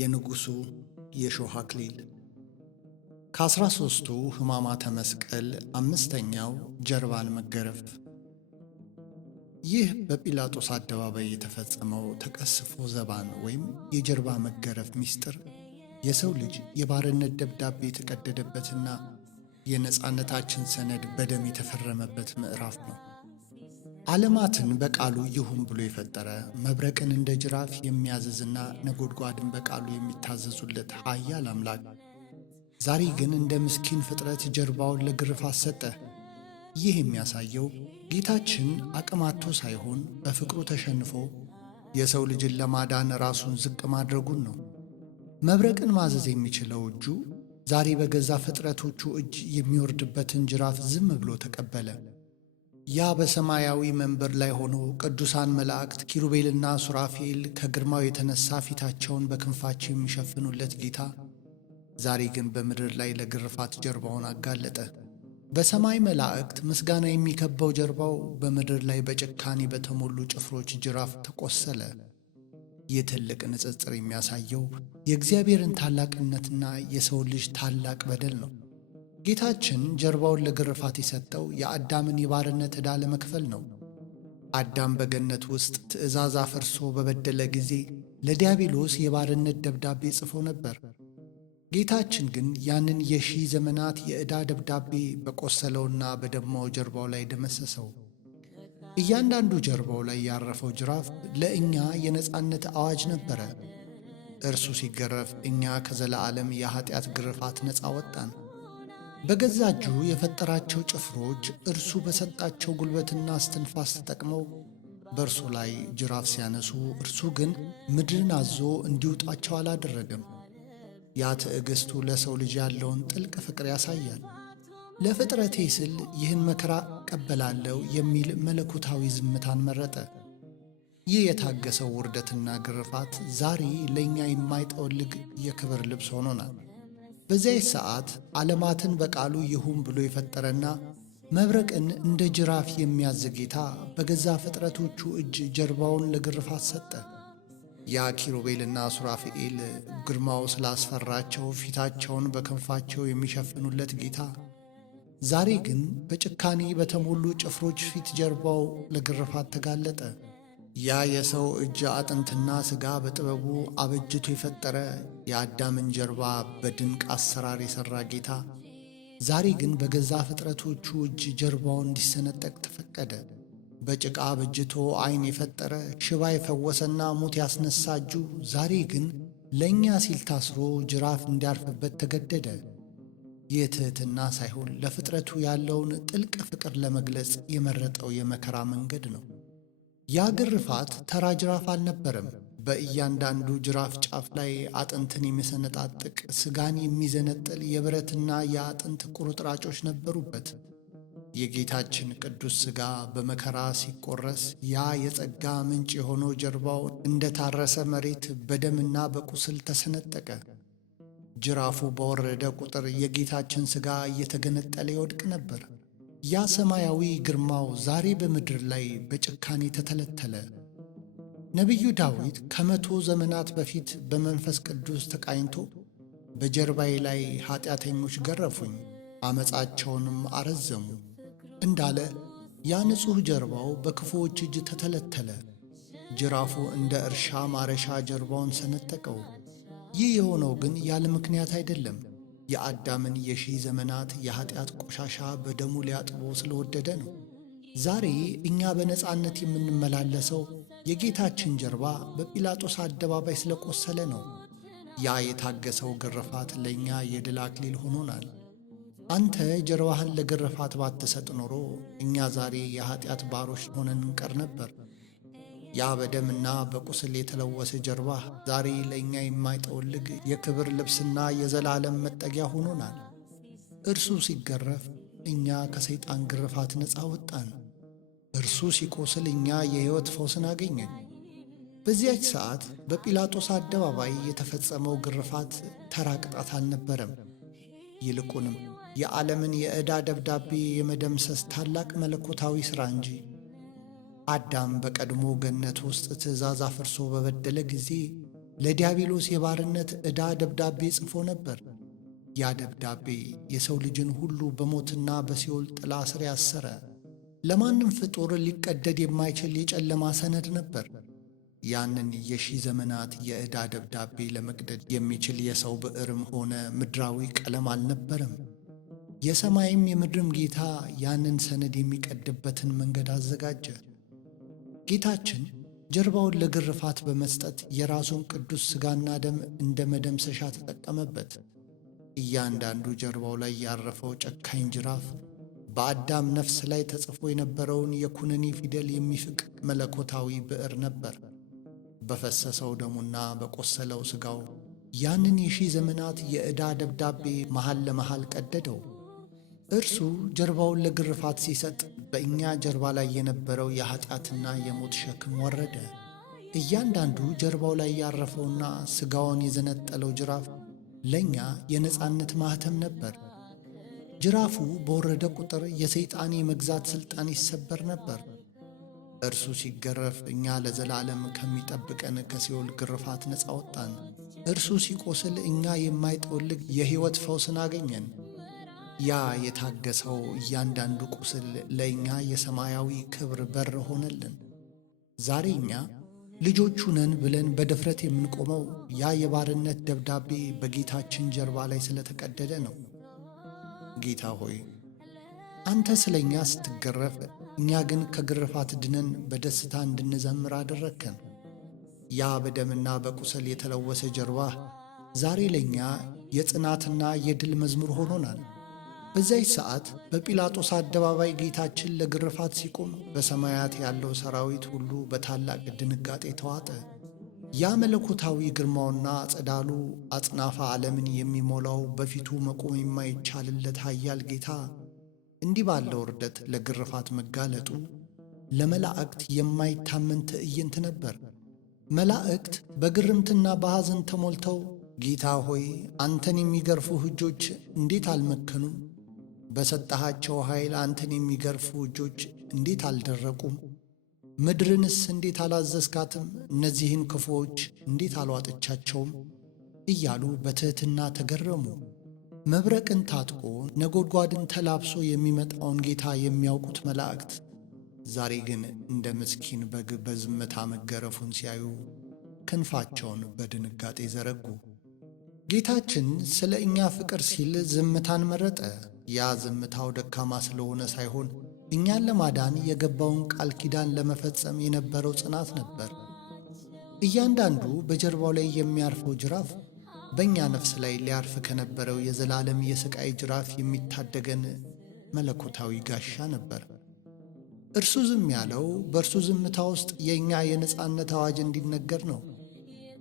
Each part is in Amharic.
የንጉሡ የእሾህ አክሊል። ከ13ቱ ሕማማተ መስቀል አምስተኛው ጀርባን መገረፍ። ይህ በጲላጦስ አደባባይ የተፈጸመው ተቀስፎ ዘባን ወይም የጀርባ መገረፍ ምስጢር የሰው ልጅ የባርነት ደብዳቤ የተቀደደበትና የነፃነታችን ሰነድ በደም የተፈረመበት ምዕራፍ ነው። ዓለማትን በቃሉ ይሁን ብሎ የፈጠረ መብረቅን እንደ ጅራፍ የሚያዝዝና ነጎድጓድን በቃሉ የሚታዘዙለት ኃያል አምላክ ዛሬ ግን እንደ ምስኪን ፍጥረት ጀርባውን ለግርፋት ሰጠ። ይህ የሚያሳየው ጌታችን አቅም አጥቶ ሳይሆን በፍቅሩ ተሸንፎ የሰው ልጅን ለማዳን ራሱን ዝቅ ማድረጉን ነው። መብረቅን ማዘዝ የሚችለው እጁ ዛሬ በገዛ ፍጥረቶቹ እጅ የሚወርድበትን ጅራፍ ዝም ብሎ ተቀበለ። ያ በሰማያዊ መንበር ላይ ሆኖ ቅዱሳን መላእክት ኪሩቤልና ሱራፌል ከግርማው የተነሳ ፊታቸውን በክንፋቸው የሚሸፍኑለት ጌታ ዛሬ ግን በምድር ላይ ለግርፋት ጀርባውን አጋለጠ። በሰማይ መላእክት ምስጋና የሚከበው ጀርባው በምድር ላይ በጭካኔ በተሞሉ ጭፍሮች ጅራፍ ተቆሰለ። ይህ ትልቅ ንጽጽር የሚያሳየው የእግዚአብሔርን ታላቅነትና የሰው ልጅ ታላቅ በደል ነው። ጌታችን ጀርባውን ለግርፋት የሰጠው የአዳምን የባርነት ዕዳ ለመክፈል ነው። አዳም በገነት ውስጥ ትእዛዝ አፍርሶ በበደለ ጊዜ ለዲያብሎስ የባርነት ደብዳቤ ጽፎ ነበር። ጌታችን ግን ያንን የሺህ ዘመናት የዕዳ ደብዳቤ በቆሰለውና በደማው ጀርባው ላይ ደመሰሰው። እያንዳንዱ ጀርባው ላይ ያረፈው ጅራፍ ለእኛ የነፃነት አዋጅ ነበረ። እርሱ ሲገረፍ እኛ ከዘላለም የኀጢአት ግርፋት ነፃ ወጣን። በገዛ እጁ የፈጠራቸው ጭፍሮች እርሱ በሰጣቸው ጉልበትና እስትንፋስ ተጠቅመው በእርሱ ላይ ጅራፍ ሲያነሱ፣ እርሱ ግን ምድርን አዞ እንዲውጣቸው አላደረገም። ያ ትዕግሥቱ ለሰው ልጅ ያለውን ጥልቅ ፍቅር ያሳያል። ለፍጥረቴ ስል ይህን መከራ እቀበላለሁ የሚል መለኮታዊ ዝምታን መረጠ። ይህ የታገሰው ውርደትና ግርፋት ዛሬ ለእኛ የማይጠወልግ የክብር ልብስ ሆኖናል። በዚያች ሰዓት ዓለማትን በቃሉ ይሁን ብሎ የፈጠረና መብረቅን እንደ ጅራፍ የሚያዝ ጌታ በገዛ ፍጥረቶቹ እጅ ጀርባውን ለግርፋት ሰጠ። ያ ኪሩቤልና ሱራፌል ግርማው ስላስፈራቸው ፊታቸውን በክንፋቸው የሚሸፍኑለት ጌታ ዛሬ ግን በጭካኔ በተሞሉ ጭፍሮች ፊት ጀርባው ለግርፋት ተጋለጠ። ያ የሰው እጅ አጥንትና ሥጋ በጥበቡ አበጅቶ የፈጠረ የአዳምን ጀርባ በድንቅ አሰራር የሠራ ጌታ ዛሬ ግን በገዛ ፍጥረቶቹ እጅ ጀርባውን እንዲሰነጠቅ ተፈቀደ። በጭቃ አበጅቶ ዐይን የፈጠረ ሽባ የፈወሰና ሙት ያስነሣ እጁ ዛሬ ግን ለእኛ ሲል ታስሮ ጅራፍ እንዲያርፍበት ተገደደ። ይህ ትሕትና ሳይሆን ለፍጥረቱ ያለውን ጥልቅ ፍቅር ለመግለጽ የመረጠው የመከራ መንገድ ነው። ያ ግርፋት ተራ ጅራፍ አልነበረም። በእያንዳንዱ ጅራፍ ጫፍ ላይ አጥንትን የሚሰነጣጥቅ ሥጋን የሚዘነጥል የብረትና የአጥንት ቁርጥራጮች ነበሩበት። የጌታችን ቅዱስ ሥጋ በመከራ ሲቆረስ ያ የጸጋ ምንጭ የሆነው ጀርባው እንደ ታረሰ መሬት በደምና በቁስል ተሰነጠቀ። ጅራፉ በወረደ ቁጥር የጌታችን ሥጋ እየተገነጠለ ይወድቅ ነበር። ያ ሰማያዊ ግርማው ዛሬ በምድር ላይ በጭካኔ ተተለተለ። ነቢዩ ዳዊት ከ100 ዘመናት በፊት በመንፈስ ቅዱስ ተቃኝቶ በጀርባዬ ላይ ኀጢአተኞች ገረፉኝ፣ ዓመፃቸውንም አረዘሙ እንዳለ ያ ንጹሕ ጀርባው በክፉዎች እጅ ተተለተለ። ጅራፉ እንደ እርሻ ማረሻ ጀርባውን ሰነጠቀው። ይህ የሆነው ግን ያለ ምክንያት አይደለም። የአዳምን የሺህ ዘመናት የኀጢአት ቆሻሻ በደሙ ሊያጥቦ ስለወደደ ነው። ዛሬ እኛ በነፃነት የምንመላለሰው የጌታችን ጀርባ በጲላጦስ አደባባይ ስለቆሰለ ነው። ያ የታገሰው ግርፋት ለእኛ የድል አክሊል ሆኖናል። አንተ ጀርባህን ለግርፋት ባትሰጥ ኖሮ እኛ ዛሬ የኀጢአት ባሮች ሆነን እንቀር ነበር። ያ በደምና በቁስል የተለወሰ ጀርባህ ዛሬ ለእኛ የማይጠወልግ የክብር ልብስና የዘላለም መጠጊያ ሆኖናል። እርሱ ሲገረፍ እኛ ከሰይጣን ግርፋት ነፃ ወጣን። እርሱ ሲቆስል እኛ የሕይወት ፈውስን አገኘን። በዚያች ሰዓት በጲላጦስ አደባባይ የተፈጸመው ግርፋት ተራ ቅጣት አልነበረም። ይልቁንም የዓለምን የዕዳ ደብዳቤ የመደምሰስ ታላቅ መለኮታዊ ሥራ እንጂ። አዳም በቀድሞ ገነት ውስጥ ትእዛዝ አፍርሶ በበደለ ጊዜ ለዲያብሎስ የባርነት ዕዳ ደብዳቤ ጽፎ ነበር። ያ ደብዳቤ የሰው ልጅን ሁሉ በሞትና በሲኦል ጥላ ስር ያሰረ፣ ለማንም ፍጡር ሊቀደድ የማይችል የጨለማ ሰነድ ነበር። ያንን የሺህ ዘመናት የዕዳ ደብዳቤ ለመቅደድ የሚችል የሰው ብዕርም ሆነ ምድራዊ ቀለም አልነበረም። የሰማይም የምድርም ጌታ ያንን ሰነድ የሚቀድበትን መንገድ አዘጋጀ። ጌታችን ጀርባውን ለግርፋት በመስጠት የራሱን ቅዱስ ሥጋና ደም እንደ መደምሰሻ ተጠቀመበት። እያንዳንዱ ጀርባው ላይ ያረፈው ጨካኝ ጅራፍ በአዳም ነፍስ ላይ ተጽፎ የነበረውን የኩነኔ ፊደል የሚፍቅ መለኮታዊ ብዕር ነበር። በፈሰሰው ደሙና በቆሰለው ሥጋው ያንን የሺህ ዘመናት የዕዳ ደብዳቤ መሃል ለመሃል ቀደደው። እርሱ ጀርባውን ለግርፋት ሲሰጥ በእኛ ጀርባ ላይ የነበረው የኀጢአትና የሞት ሸክም ወረደ። እያንዳንዱ ጀርባው ላይ ያረፈውና ሥጋውን የዘነጠለው ጅራፍ ለእኛ የነጻነት ማኅተም ነበር። ጅራፉ በወረደ ቁጥር የሰይጣን የመግዛት ሥልጣን ይሰበር ነበር። እርሱ ሲገረፍ እኛ ለዘላለም ከሚጠብቀን ከሲኦል ግርፋት ነፃ ወጣን። እርሱ ሲቆስል እኛ የማይጠወልግ የሕይወት ፈውስን አገኘን። ያ የታገሰው እያንዳንዱ ቁስል ለእኛ የሰማያዊ ክብር በር ሆነልን። ዛሬ እኛ ልጆቹ ነን ብለን በድፍረት የምንቆመው ያ የባርነት ደብዳቤ በጌታችን ጀርባ ላይ ስለተቀደደ ነው። ጌታ ሆይ፣ አንተ ስለ እኛ ስትገረፍ፣ እኛ ግን ከግርፋት ድነን በደስታ እንድንዘምር አደረግከን። ያ በደምና በቁስል የተለወሰ ጀርባህ ዛሬ ለእኛ የጽናትና የድል መዝሙር ሆኖናል። በዚያች ሰዓት በጲላጦስ አደባባይ ጌታችን ለግርፋት ሲቆም በሰማያት ያለው ሰራዊት ሁሉ በታላቅ ድንጋጤ ተዋጠ። ያ መለኮታዊ ግርማውና ጸዳሉ አጽናፈ ዓለምን የሚሞላው በፊቱ መቆም የማይቻልለት ኃያል ጌታ እንዲህ ባለ ውርደት ለግርፋት መጋለጡ ለመላእክት የማይታመን ትዕይንት ነበር። መላእክት በግርምትና በሐዘን ተሞልተው ጌታ ሆይ፣ አንተን የሚገርፉ እጆች እንዴት አልመከኑም? በሰጠሃቸው ኃይል አንተን የሚገርፉ እጆች እንዴት አልደረቁም? ምድርንስ እንዴት አላዘዝካትም? እነዚህን ክፉዎች እንዴት አልዋጠቻቸውም? እያሉ በትሕትና ተገረሙ። መብረቅን ታጥቆ ነጎድጓድን ተላብሶ የሚመጣውን ጌታ የሚያውቁት መላእክት ዛሬ ግን እንደ ምስኪን በግ በዝምታ መገረፉን ሲያዩ ክንፋቸውን በድንጋጤ ዘረጉ። ጌታችን ስለ እኛ ፍቅር ሲል ዝምታን መረጠ። ያ ዝምታው ደካማ ስለሆነ ሳይሆን እኛን ለማዳን የገባውን ቃል ኪዳን ለመፈጸም የነበረው ጽናት ነበር። እያንዳንዱ በጀርባው ላይ የሚያርፈው ጅራፍ በእኛ ነፍስ ላይ ሊያርፍ ከነበረው የዘላለም የሥቃይ ጅራፍ የሚታደገን መለኮታዊ ጋሻ ነበር። እርሱ ዝም ያለው በእርሱ ዝምታ ውስጥ የእኛ የነጻነት አዋጅ እንዲነገር ነው።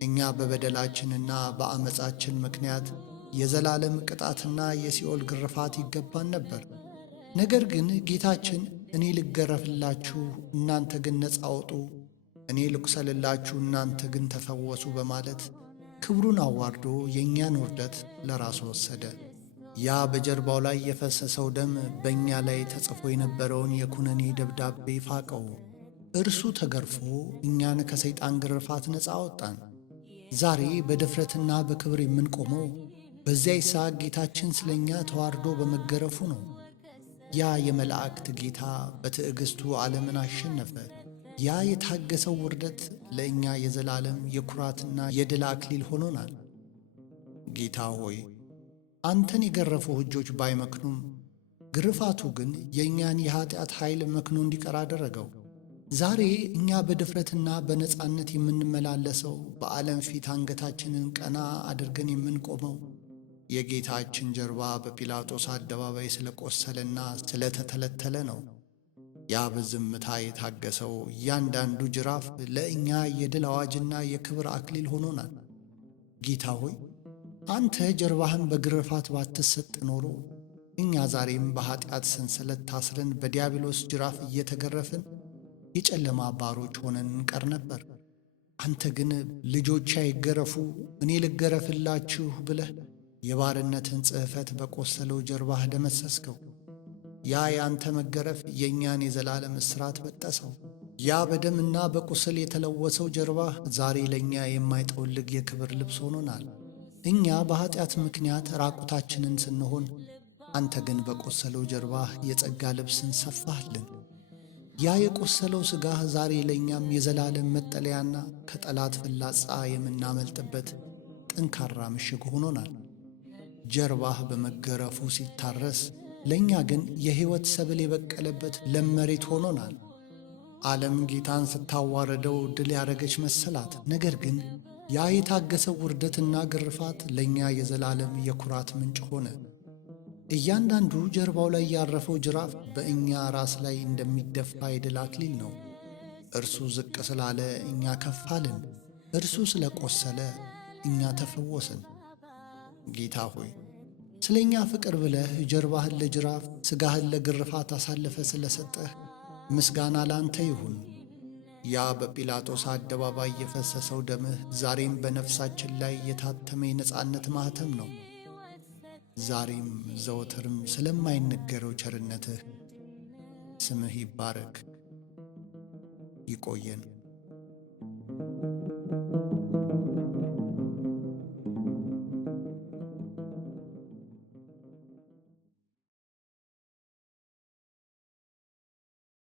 እኛ በበደላችንና በአመፃችን ምክንያት የዘላለም ቅጣትና የሲኦል ግርፋት ይገባን ነበር። ነገር ግን ጌታችን እኔ ልገረፍላችሁ፣ እናንተ ግን ነፃ ውጡ፣ እኔ ልቁሰልላችሁ፣ እናንተ ግን ተፈወሱ በማለት ክብሩን አዋርዶ የእኛን ውርደት ለራሱ ወሰደ። ያ በጀርባው ላይ የፈሰሰው ደም በእኛ ላይ ተጽፎ የነበረውን የኩነኔ ደብዳቤ ፋቀው። እርሱ ተገርፎ እኛን ከሰይጣን ግርፋት ነፃ አወጣን። ዛሬ በድፍረትና በክብር የምንቆመው በዚያ ሰዓት ጌታችን ስለ እኛ ተዋርዶ በመገረፉ ነው። ያ የመላእክት ጌታ በትዕግሥቱ ዓለምን አሸነፈ። ያ የታገሰው ውርደት ለእኛ የዘላለም የኩራትና የድል አክሊል ሆኖናል። ጌታ ሆይ፣ አንተን የገረፉ እጆች ባይመክኑም ግርፋቱ ግን የእኛን የኀጢአት ኃይል መክኖ እንዲቀር አደረገው። ዛሬ እኛ በድፍረትና በነጻነት የምንመላለሰው በዓለም ፊት አንገታችንን ቀና አድርገን የምንቆመው የጌታችን ጀርባ በጲላጦስ አደባባይ ስለቆሰለና ስለተተለተለ ነው። ያ በዝምታ የታገሰው እያንዳንዱ ጅራፍ ለእኛ የድል አዋጅና የክብር አክሊል ሆኖናል። ጌታ ሆይ፣ አንተ ጀርባህን በግርፋት ባትሰጥ ኖሮ እኛ ዛሬም በኀጢአት ሰንሰለት ታስረን በዲያብሎስ ጅራፍ እየተገረፍን የጨለማ ባሮች ሆነን እንቀር ነበር። አንተ ግን ልጆቼ አይገረፉ፣ እኔ ልገረፍላችሁ ብለህ የባርነትን ጽሕፈት በቆሰለው ጀርባህ ደመሰስከው። ያ የአንተ መገረፍ የእኛን የዘላለም እስራት በጠሰው። ያ በደምና በቁስል የተለወሰው ጀርባህ ዛሬ ለእኛ የማይጠወልግ የክብር ልብስ ሆኖናል። እኛ በኀጢአት ምክንያት ራቁታችንን ስንሆን፣ አንተ ግን በቆሰለው ጀርባህ የጸጋ ልብስን ሰፋህልን። ያ የቆሰለው ሥጋህ ዛሬ ለእኛም የዘላለም መጠለያና ከጠላት ፍላጻ የምናመልጥበት ጠንካራ ምሽግ ሆኖናል። ጀርባህ በመገረፉ ሲታረስ፣ ለእኛ ግን የሕይወት ሰብል የበቀለበት ለም መሬት ሆኖናል። ዓለም ጌታን ስታዋረደው ድል ያደረገች መሰላት። ነገር ግን ያ የታገሰው ውርደትና ግርፋት ለእኛ የዘላለም የኩራት ምንጭ ሆነ። እያንዳንዱ ጀርባው ላይ ያረፈው ጅራፍ በእኛ ራስ ላይ እንደሚደፋ የድል አክሊል ነው። እርሱ ዝቅ ስላለ እኛ ከፍ አልን። እርሱ ስለ ቆሰለ እኛ ተፈወስን። ጌታ ሆይ ስለ እኛ ፍቅር ብለህ ጀርባህን ለጅራፍ ሥጋህን ለግርፋት አሳልፈ ስለ ሰጠህ ምስጋና ላንተ ይሁን። ያ በጲላጦስ አደባባይ የፈሰሰው ደምህ ዛሬም በነፍሳችን ላይ የታተመ የነጻነት ማኅተም ነው። ዛሬም ዘወትርም ስለማይነገረው ቸርነትህ ስምህ ይባረክ። ይቆየን።